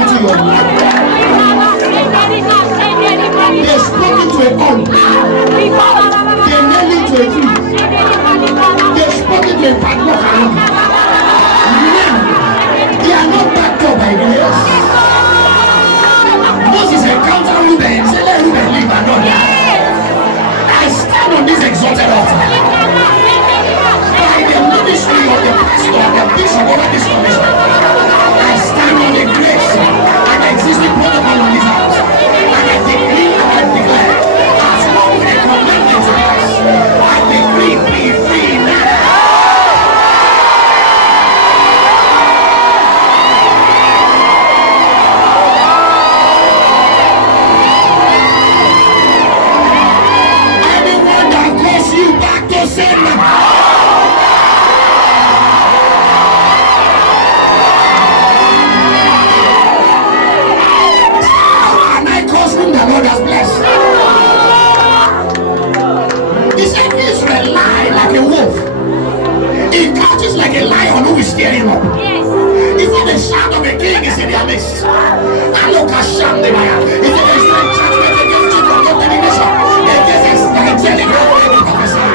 into your life. They spoke into a home. They nailed it to a tree. They spoke into a padlock around. Now, they are not backed up by grace. Moses encountered Reuben. Say, let Reuben live and not die. I stand on this exalted altar. By the ministry of the pastor, the bishop over this commission, I stand on the grace and existing protocol on this house. And I decree and I declare, as one with a commandment to us, I decree, be free now. Like a lion who is staring up. Even the shout of a king is in their midst. I look at Sham the Maya. If there is no judgment against you from the nation, against the angelic prophesy.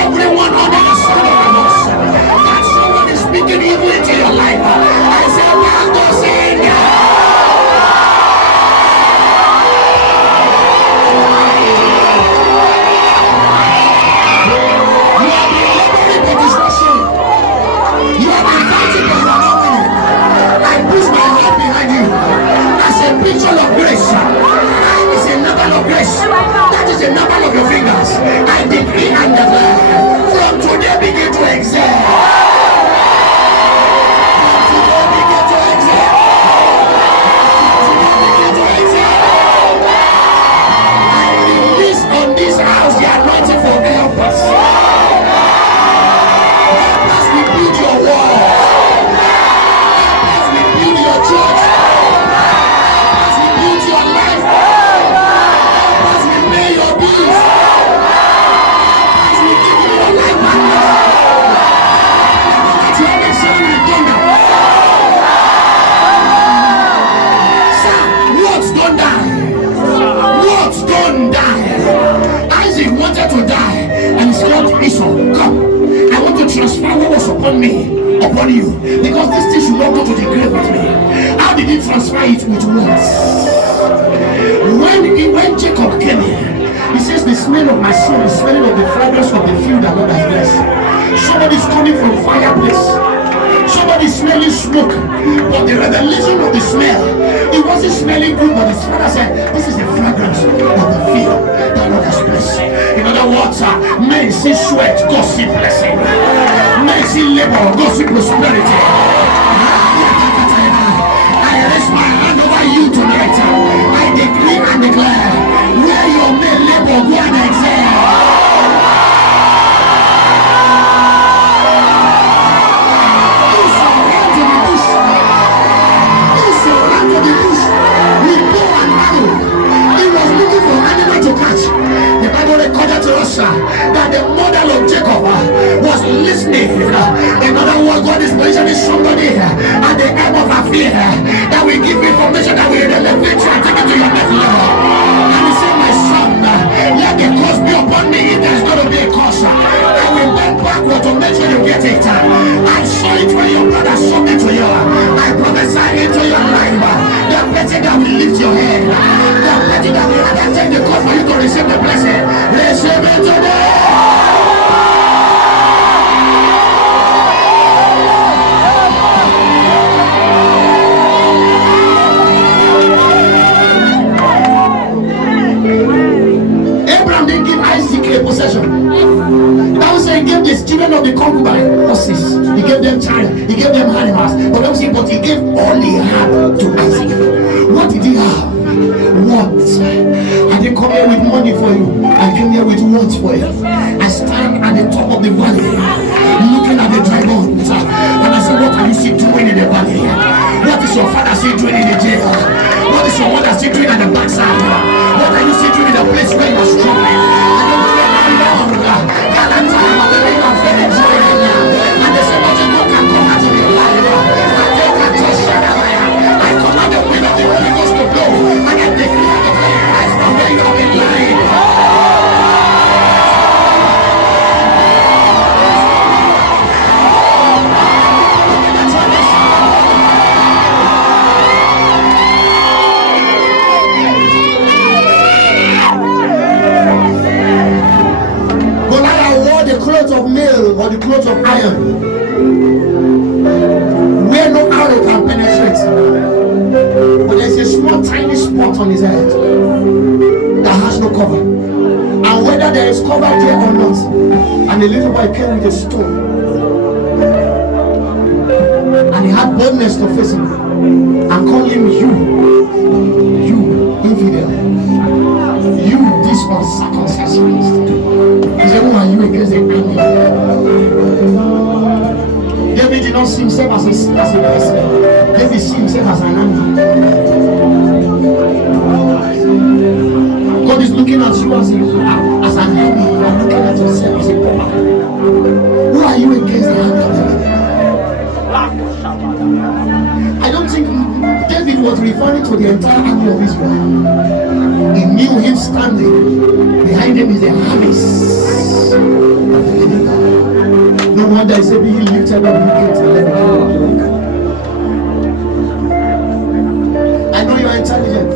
Everyone under the sound of my voice, that someone is speaking evil into your life. I say, now go sing. Picture of grace. Time is a number of grace. That is the number of your fingers. I decree and declare from today begin to excel. From today begin to excel. From today begin to excel. I release on this house the anointing for helpers. Helpers will build your walls. Helpers will build your church. Come, I want to transfer what was upon me, upon you, because this thing should not go to the grave with me. How did he transfer it? With words. When Jacob came here, he says, the smell of my soul is smelling of the fragrance of the field that God has blessed. Somebody's coming from fireplace. Somebody's smelling smoke, but the revelation of the smell, it wasn't smelling good, but his father said, this is the fragrance of the field that God has blessed. In other words, men see sweat, God see blessing. Men see labor, God see prosperity. I raise my hand over you tonight. I decree and declare, where your men labor, go and excel. The Bible recorded to us that the mother of Jacob was listening. In other words, God is positioning somebody at the end of her fear that will give information that will elevate you and take it to your next level. And he said, my son, let the curse be upon me if there's going to be a curse. I will bend backward to make sure you get it. I saw it when your brother showed it to you. I prophesy into your life. The person that will lift your head. The person that will take the curse for you to receive the blessing. Receive it today. Abraham didn't give Isaac a possession. That was saying he gave the children of the concubine horses. He gave them child. He gave them animals. But he gave all he had to Isaac. What did he have? What? I didn't come here with money for you. I came here with words for you. I stand at the top of the valley, looking at the dry bones, and I said, what are you still doing in the valley? What is your father still doing in the jail? What is your mother still doing at the backside? What are you still doing in the place where you are struggling? I don't care how long. At that time of the week, I'm very joy right now. And they say, nothing good can come out of your life. I command the wind on his head that has no cover. And whether there is cover there or not, and the little boy came with a stone, and he had boldness to face him and call him you infidel, you this uncircumcised Philistine. He said, who are you against the army? David did not see himself as a person. David see himself as an army. God is looking at you as an army. You are looking at yourself as a power. Who are you against the army of the living? I don't think David was referring to the entire army of Israel. He knew him standing behind him is the armies of the living God. No wonder he said, be he lifted up, you gates, and let the king walk. I know you are intelligent.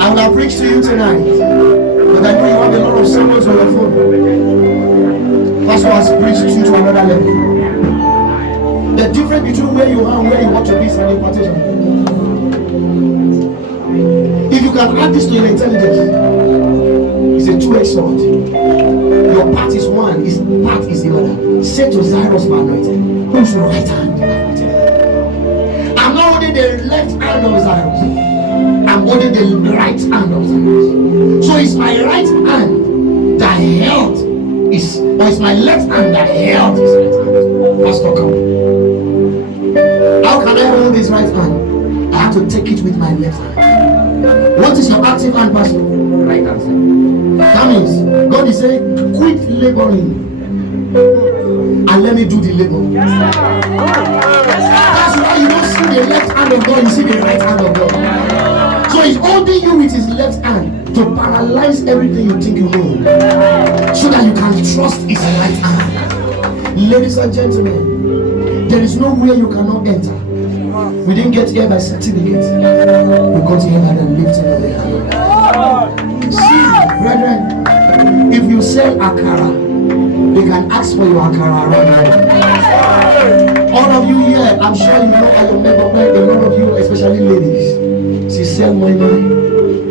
I will have preached to you tonight, but I know you have a lot of sermons on your phone. That's why I preached you to another level. The difference between where you are and where you want to be is an impartation. If you can add this to your intelligence, it's a two-edged sword. Your part is one, his part is the other. Say to Cyrus, my anointed, who's your right hand? I'm not holding the left hand of Cyrus. I'm holding the right hand of Cyrus. So it's my right hand that held is, or it's my left hand that held his right hand. Pastor, come. How can I hold his right hand? I have to take it with my left hand. What is your active hand, Pastor? Right hand. That means God is saying, quit laboring and let me do the labor. That's why you don't see the left hand of God, you see the right hand of God. So he's holding you with his left hand to paralyze everything you think you know, so that you can trust his right hand. Ladies and gentlemen, there is nowhere you cannot enter. We didn't get here by certificate. We got here by the lifting of the hand. See, brethren, if you sell akara, they can ask for your akara around. All of you here, I'm sure you know I remember when a lot of you, especially ladies, she sell my money.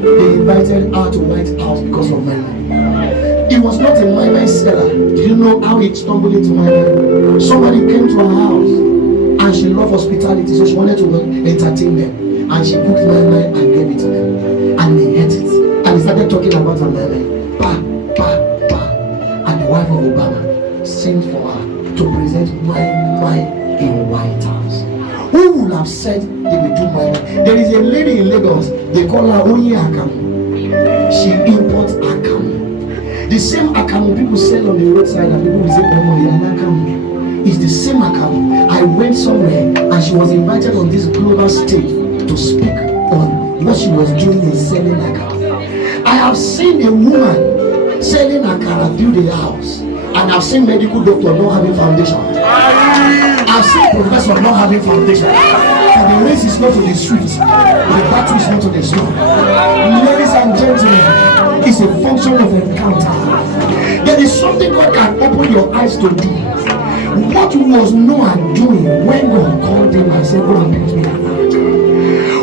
They invited her to White House because of my money. It was not a my seller. Did you know how it stumbled into my mind? Somebody came to her house and she loved hospitality, so she wanted to entertain them. And she booked my mind and gave it to them. And they ate it. And they started talking about her mind. Pa, pa, pa. And the wife of Obama sent for her to present my mind in White House. Who would have said they will do my mind? There is a lady in Lagos, they call her Onye Akamu. She imports Akamu. The same Akamu people sell on the roadside and people will say, oh, Akamu. It's the same Akamu. I went somewhere and she was invited on this global stage to speak on what she was doing in selling Akamu. I have seen a woman selling Akara build a house, and I've seen medical doctor not having foundation. I've seen professor not having foundation. And the race is not to the streets, the battle is not to the snow. Ladies and gentlemen, it's a function of encounter. There is something God can open your eyes to do. What was Noah doing when God called him and said, go and build me an ark?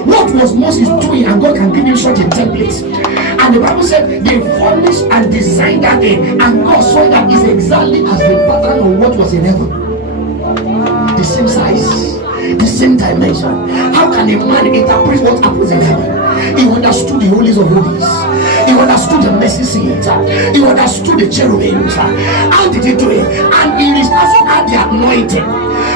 What was Moses doing, and God can give him such a template? And the Bible said they furnished and designed that thing, and God saw that is exactly as the pattern of what was in heaven. The same size, the same dimension. How can a man interpret what happens in heaven? He understood the holies of holies. He understood the mercy seat. He understood the cherubims. How did he do it? And he also had the anointing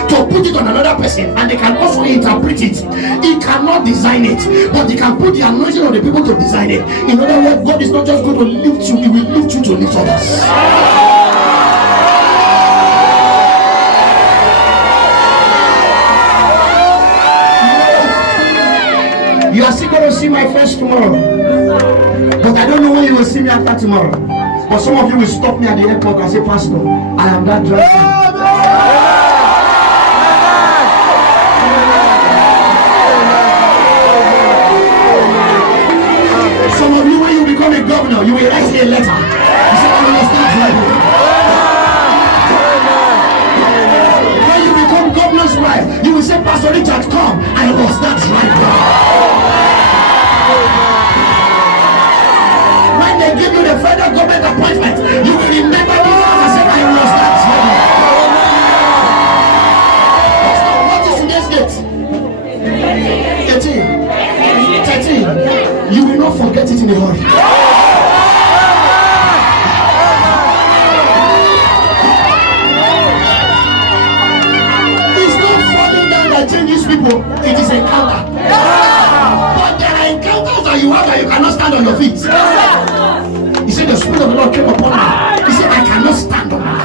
to put it on another person, and they can also interpret it. He cannot design it, but he can put the anointing on the people to design it. In other words, God is not just going to lift you, he will lift you to lift others. You are still going to see my face tomorrow, but I don't know when you will see me after tomorrow. But some of you will stop me at the airport and say, Pastor, I am that driver. Some of you, when you become a governor, you will write me a letter. You say, I will start driving. When you become governor's wife, you will say, Pastor Richard, come. people, it is encounter. But there are encounters that you have that you cannot stand on your feet. He said, the Spirit of the Lord came upon me. He said, I cannot stand on my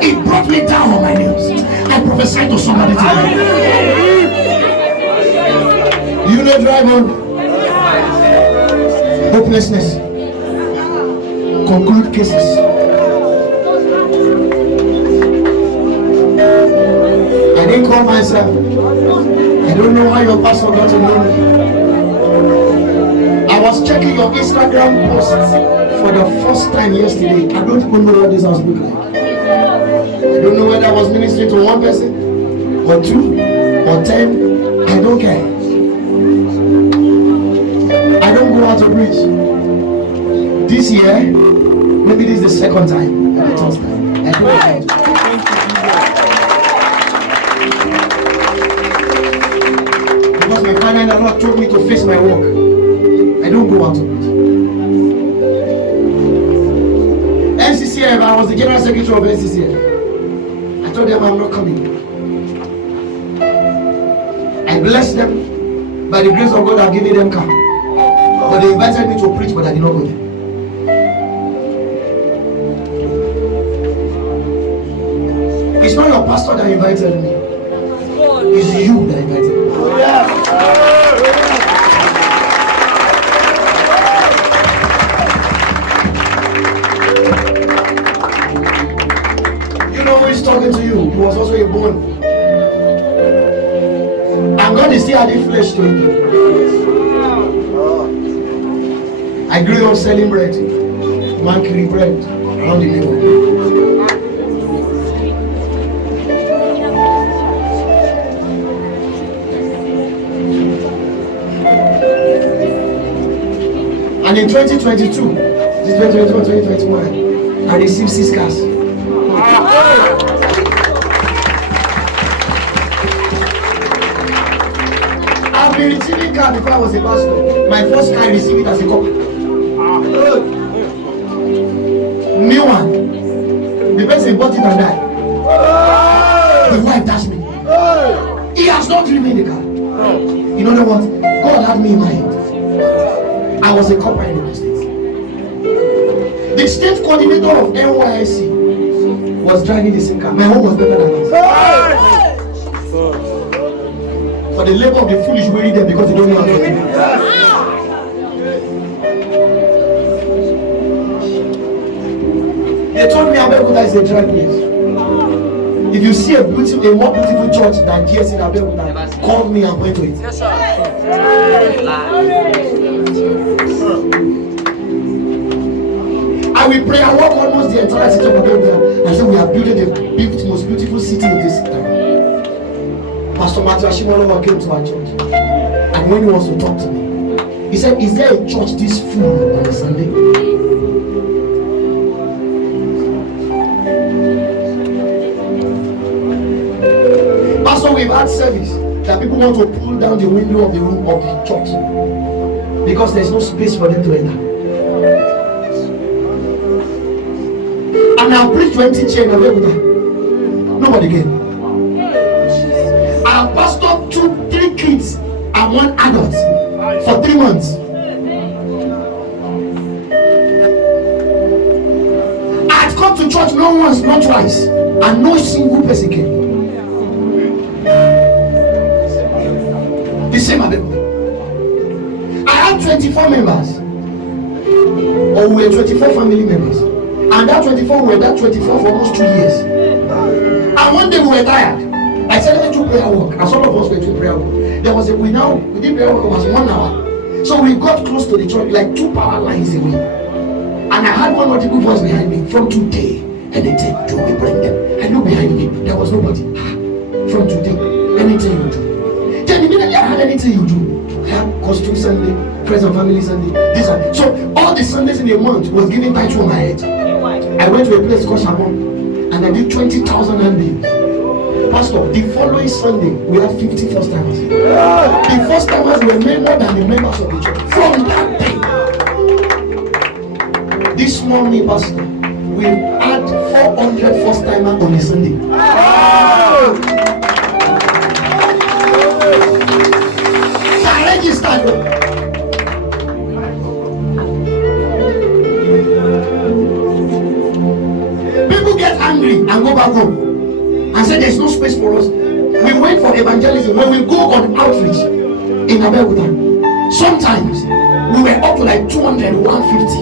feet. It brought me down on my knees. I prophesied to somebody today. You know, drive on. Hopelessness. Conclude cases. I didn't call myself. I don't know how your pastor got to know me. I was checking your Instagram posts for the first time yesterday. I don't even know what this house looked like. I don't know whether I was ministering to one person or 2 or 10. I don't care. I don't go out to preach. This year, maybe this is the second time and the third time. I don't care. Because my father and the Lord told me to face my work. I don't go out to preach. NCCF, I was the general secretary of NCCF. I told them I'm not coming. I blessed them. By the grace of God, I've given them car. But they invited me to preach, but I did not go there. It's not your pastor that invited me. It's you that invited me. You know who is talking to you? He was also a bone. And God is still adding flesh to it. I grew up selling bread. Man carry bread around the neighborhood. And in 2022, this 2021, I received 6 cars. I've been receiving cars before I was a pastor. My first car I received it as a couple. New one. The person bought it and died. The wife dashed me. He has not given me the car. In other words, God had me in mind. I was a copper in the state. The state coordinator of NYSC was driving the same car. My home was better than his. For the labor of the foolish weary them because they don't know how to do it. They told me Abeokuta is a dry place. If you see a more beautiful church than GS in Abeokuta, call me and point to it. Yes, sir. I will pray and walk almost the entire city of Abeokuta and say we are building the most beautiful city in this town. Pastor Matthew Ashimolowo came to our church, and when he wants to talk to me, he said, is there a church this full on a Sunday? Pastor, we've had service that people want to pull down the window of the room of the church because there's no space for them to enter. And I'll preach 20 chairs in Abeokuta. Nobody came. Our pastor took 3 kids and 1 adult for 3 months. I had come to church not once, not twice, and no single person came. The same Abeokuta. I had 24 members, or we were 24 family members, and that 24 were that 24 for almost 2 years. And one day we were tired. I said, let me do prayer work. And some of us were doing prayer work. There was we did prayer work, it was 1 hour. So we got close to the church, like 2 power lines away. And I had one audible voice behind me, from today, anything you do, we bring them. I looked behind me, there was nobody. From today, anything you do. Then immediately I had anything you do. I had costume Sunday, friends and family Sunday, this one. So all the Sundays in a month was giving title on my head. I went to a place called Shamon, and I did 20,000 handbills. Pastor, the following Sunday, we had 50 first timers. The first timers were more than the members of the church. From that day, this morning, Pastor, we had 400 first timers on a Sunday. ever go and say there's no space for us. We wait for evangelism when we go on outreach in Abeokuta. Sometimes we were up to like 200, 150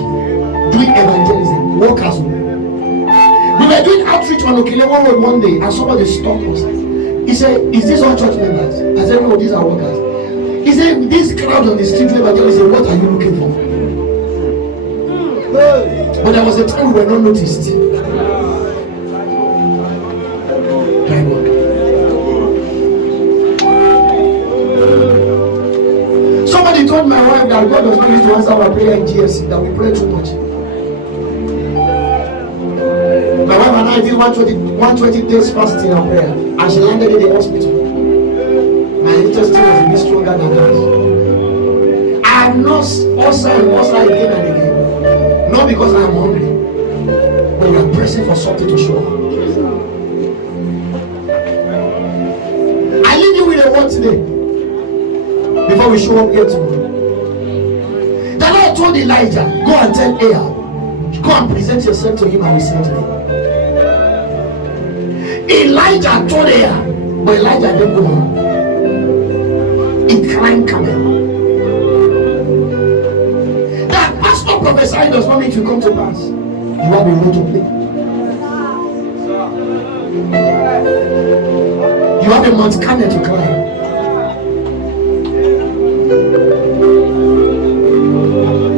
doing evangelism, workers. We were doing outreach on Okilewo Road one day and somebody stopped us. He said, "Is this all church members?" I said, "No, these are workers." He said, "This crowd on the street evangelism, what are you looking for?" But there was a time we were not noticed. Somebody told my wife that God does not need to answer our prayer in GFC, that we pray too much. My wife and I did 120 days fasting and prayer, and she landed in the hospital. My intestine was a bit stronger than hers. I have nursed ulcer and ulcer again and again. Not because I am hungry, but we are pressing for something to show up. I leave you with a word today before we show up here tomorrow. The Lord told Elijah, "Go and tell Ahab, go and present yourself to him and we send him." Elijah told Ahab, but Elijah didn't go home. He climbed camel. That pastor prophesying does not mean to come to pass. You have a role to play. You have a Mount Carmel to climb.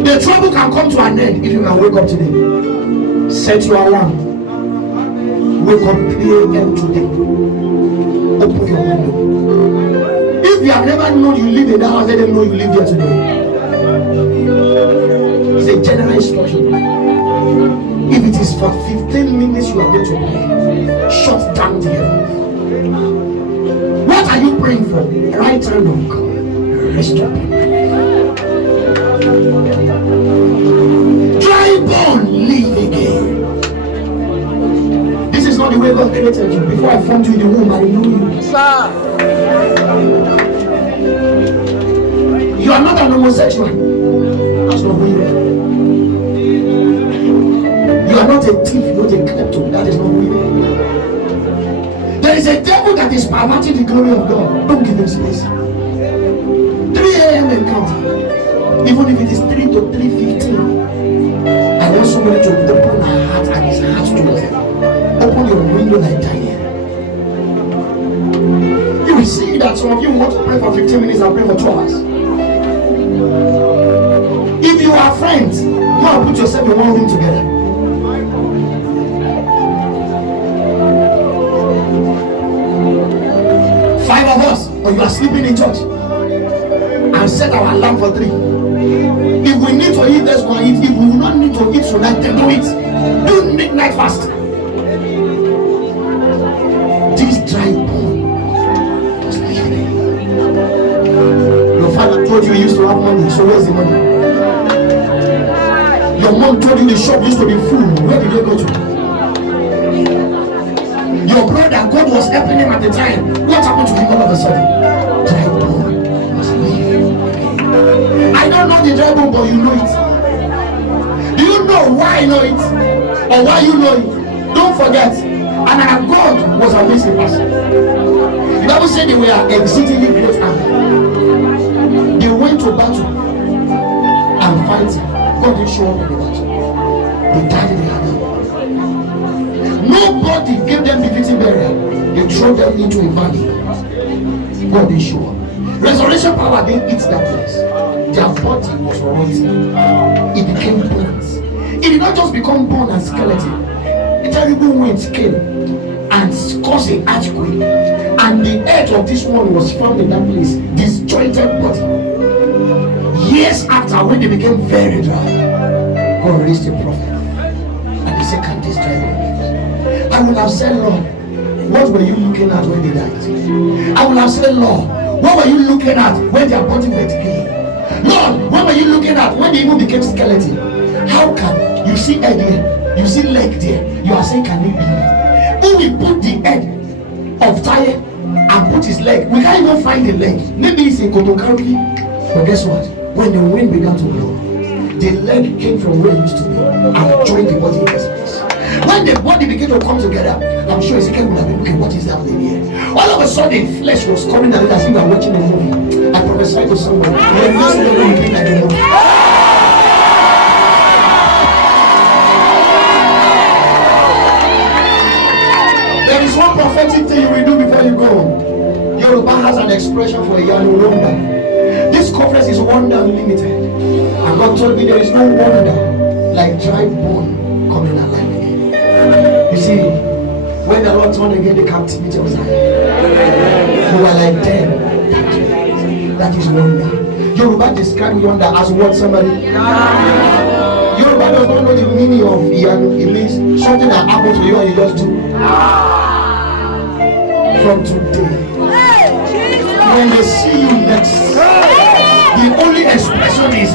The trouble can come to an end if you can wake up today. Set your alarm. Wake up 3 a.m. today. Open your window. If you have never known you live in that house, let them know you live there today. It's a general instruction. If it is for 15 minutes you are going to pray, shut down the heavens. What are you praying for? Right hand of God. Rest up. Dry bone, live again. This is not the way God created you. Before I formed you in the womb, I knew you. You are not an homosexual. That's not who you are. You are not a thief, not a klepto. That is not who you are. There is a devil that is perverting the glory of God. Don't give him space. 3 a.m. encounter. Even if it is 3 to 3:15. I want somebody to open her heart and his heart towards them. Open your window like Daniel. You will see that some of you want to pray for 15 minutes and pray for 2 hours. If you are friends, go and put yourself in one room together. Five of us, or you are sleeping in church, and set our alarm for 3. If we need to eat, let's go and eat. If we will not need to eat tonight, then do it. Do midnight fast. This dry bone was living. Your father told you used to have money, so where's the money? Your mom told you the shop used to be full. Where did they go to? Your brother, God was helping him at the time. What happened to him all of a sudden? Dry bone was living. I don't know the dry bone, but you know it. Do you know why I know it? Or why you know it? Don't forget. And our God was amazing person. The Bible said they were exceedingly great army. They went to battle and fighting. God didn't show up in the battle. They died in the army. Nobody gave them defeating burial. They threw them into a valley. God didn't show up. Resurrection power didn't eat that place. Their body was rotting. It became bones. It did not just become bone and skeleton. A terrible wind came and caused an earthquake. And the edge of this one was found in that place. Disjointed body. Years after, when they became very dry, God raised a prophet. And they said, "Can this dry bone?" I would have said, "Lord, what were you looking at when they died?" I would have said, "Lord, what were you looking at when their body were decaying? Lord, what were you looking at when they even became skeleton? How can you see head there, you see leg there, you are saying, can it be? Who will put the head of Tyre and put his leg? We can't even find the leg. Maybe it's in Kotokarpi. But guess what? When the wind began to blow, the leg came from where it used to be and joined the body in this place. when the body began to come together, I'm sure Ezekiel would have been, okay, what is happening here? All of a sudden, flesh was coming out as if you are watching a movie. I prophesied to someone, you're missing the movie like a movie. There is one prophetic thing you will do before you go. Yoruba has an expression for a Yanurunda. This conference is wonder unlimited. And God told me there is no wonder like dry bone coming alive again. You see, when the Lord turned again the captivity of Zion, you were like dead. That is wonder. Yoruba describe wonder as what, somebody? Yoruba does not know the meaning of Yanu. It means something that happens to you and you just do. From today, when they see you next, the only expression is